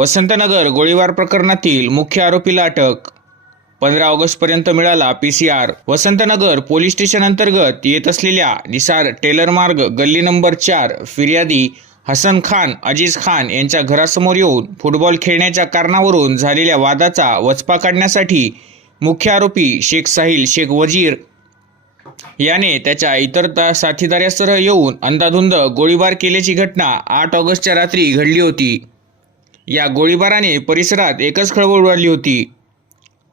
वसंतनगर गोळीबार प्रकरणातील मुख्य आरोपीला अटक. पंधरा ऑगस्टपर्यंत मिळाला P C R. Vasantnagar police station अंतर्गत येत असलेल्या निसार टेलर मार्ग गल्ली नंबर चार फिर्यादी हसन खान अजीज खान यांच्या घरासमोर येऊन फुटबॉल खेळण्याच्या कारणावरून झालेल्या वादाचा वचपा काढण्यासाठी मुख्य आरोपी शेख साहिल शेख वजीर याने त्याच्या इतर साथीदारासह येऊन अंधाधुंद गोळीबार केल्याची घटना आठ ऑगस्टच्या रात्री घडली होती. या गोळीबाराने परिसरात एकच खळबळ उडाली होती.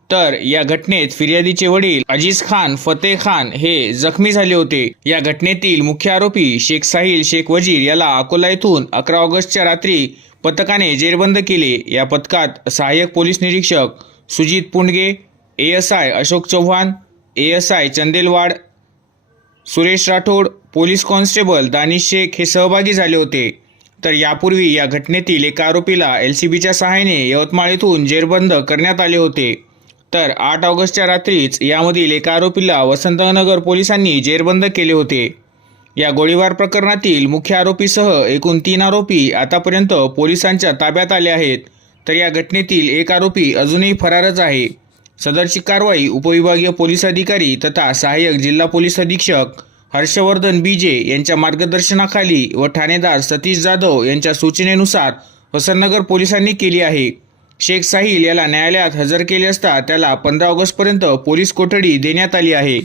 तर या घटनेत फिर्यादीचे वडील अजीज खान फतेह खान हे जखमी झाले होते. या घटनेतील मुख्य आरोपी शेख साहिल शेख वजीर याला अकोला येथून अकरा ऑगस्टच्या रात्री पथकाने जेरबंद केले. या पथकात सहाय्यक पोलीस निरीक्षक Sujit Pundge A S I Ashok Chavan A S I Chandelwad Suresh Rathod police constable Danish Shaikh हे सहभागी झाले होते. तर यापूर्वी या घटनेतील एका आरोपीला एल सी बीच्या सहाय्याने यवतमाळ येथून जेरबंद करण्यात आले होते. तर आठ ऑगस्टच्या रात्रीच यामधील एका आरोपीला वसंतनगर पोलिसांनी जेरबंद केले होते. या गोळीबार प्रकरणातील मुख्य आरोपीसह एकूण तीन आरोपी आतापर्यंत पोलिसांच्या ताब्यात आले आहेत. तर या घटनेतील एक आरोपी अजूनही फरारच आहे. सदरची कारवाई उपविभागीय पोलीस अधिकारी तथा सहाय्यक जिल्हा पोलीस अधीक्षक हर्षवर्धन बीजे यांच्या मार्गदर्शनाखाली व ठाणेदार सतीश जाधव यांच्या सूचनेनुसार हसननगर पोलिसांनी केली आहे. शेख साहिल याला न्यायालयात हजर केले असता त्याला पंधरा ऑगस्टपर्यंत पोलीस कोठडी देण्यात आली आहे.